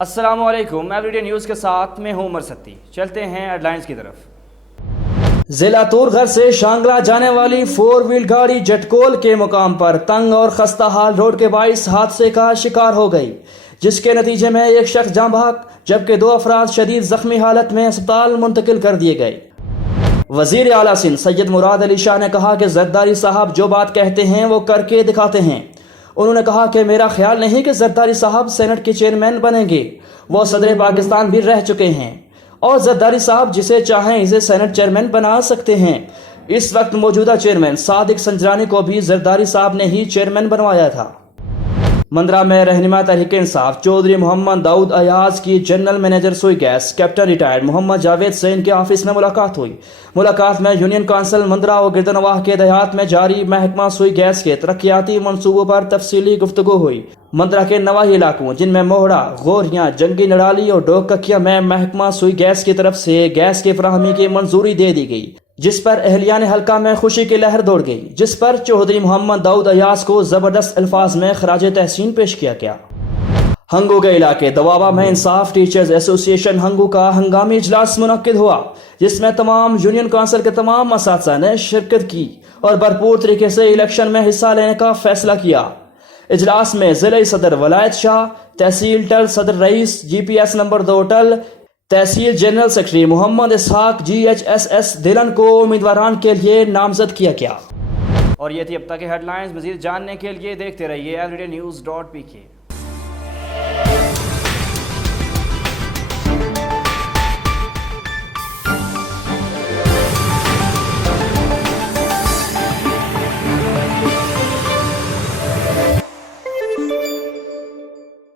अस्सलामुअलैकुम, everyday news के साथ में हूं उमर सत्ती। चलते हैं हेडलाइंस की तरफ। जिला तूरघर से शांगला जाने वाली 4 व्हील गाड़ी जटकोल के मुकाम पर तंग और खस्ता हाल रोड के बाइस हादसे का शिकार हो गई, जिसके नतीजे में एक शख्स जाँ बहक जबकि 2 अफराद शदीद जख्मी हालत में अस्पताल मुंतकिल कर दिए गए। वजीर आला सिंध सैयद मुराद अली शाह ने कहा कि जरदारी साहब जो बात कहते हैं वो करके दिखाते हैं। उन्होंने कहा कि मेरा ख्याल नहीं कि जरदारी साहब सेनेट के चेयरमैन बनेंगे, वो सदर पाकिस्तान भी रह चुके हैं और जरदारी साहब जिसे चाहें इसे सेनेट चेयरमैन बना सकते हैं। इस वक्त मौजूदा चेयरमैन सादिक संजरानी को भी जरदारी साहब ने ही चेयरमैन बनवाया था। मंदरा में रहनुमा तहरीक इंसाफ चौधरी मोहम्मद दाऊद अयाज की general manager Sui gas captain retired Mohammad Javed से इनके ऑफिस में मुलाकात हुई। मुलाकात में यूनियन काउंसिल मंदरा और गिरदनवाह के देहात में जारी महकमा सुई गैस के तरक्याती मनसूबों पर तफसीली गुफ्तगू हुई। मंदरा के नवाही इलाकों जिनमें मोहड़ा, गोरियां, जंगी नड़ाली और डोककिया में महकमा सुई गैस की तरफ से गैस की फराहमी की मंजूरी दे दी गई, जिस पर अहलियान हल्का में खुशी की लहर दौड़ गई, जिस पर चौधरी मोहम्मद दाऊद अयाज को जबरदस्त अल्फाज में खराज तहसीन पेश किया गया। हंगू के इलाके दवाबा में इंसाफ टीचर्स एसोसिएशन हंगू का हंगामी इजलास मुनक्किद हुआ, जिसमें तमाम यूनियन काउंसिल के तमाम असातिज़ा ने शिरकत की और भरपूर तरीके से इलेक्शन में हिस्सा लेने का फैसला किया। इजलास में जिले सदर वलायत शाह, तहसील टल सदर रईस, GPS नंबर 2 टल, तहसील जनरल सेक्रेटरी मोहम्मद इसहाक GHSS दिलन को उम्मीदवारान के लिए नामजद किया गया। और ये थी अब तक की हेडलाइंस। मज़ीद जानने के लिए देखते रहिए everydaynews.pk।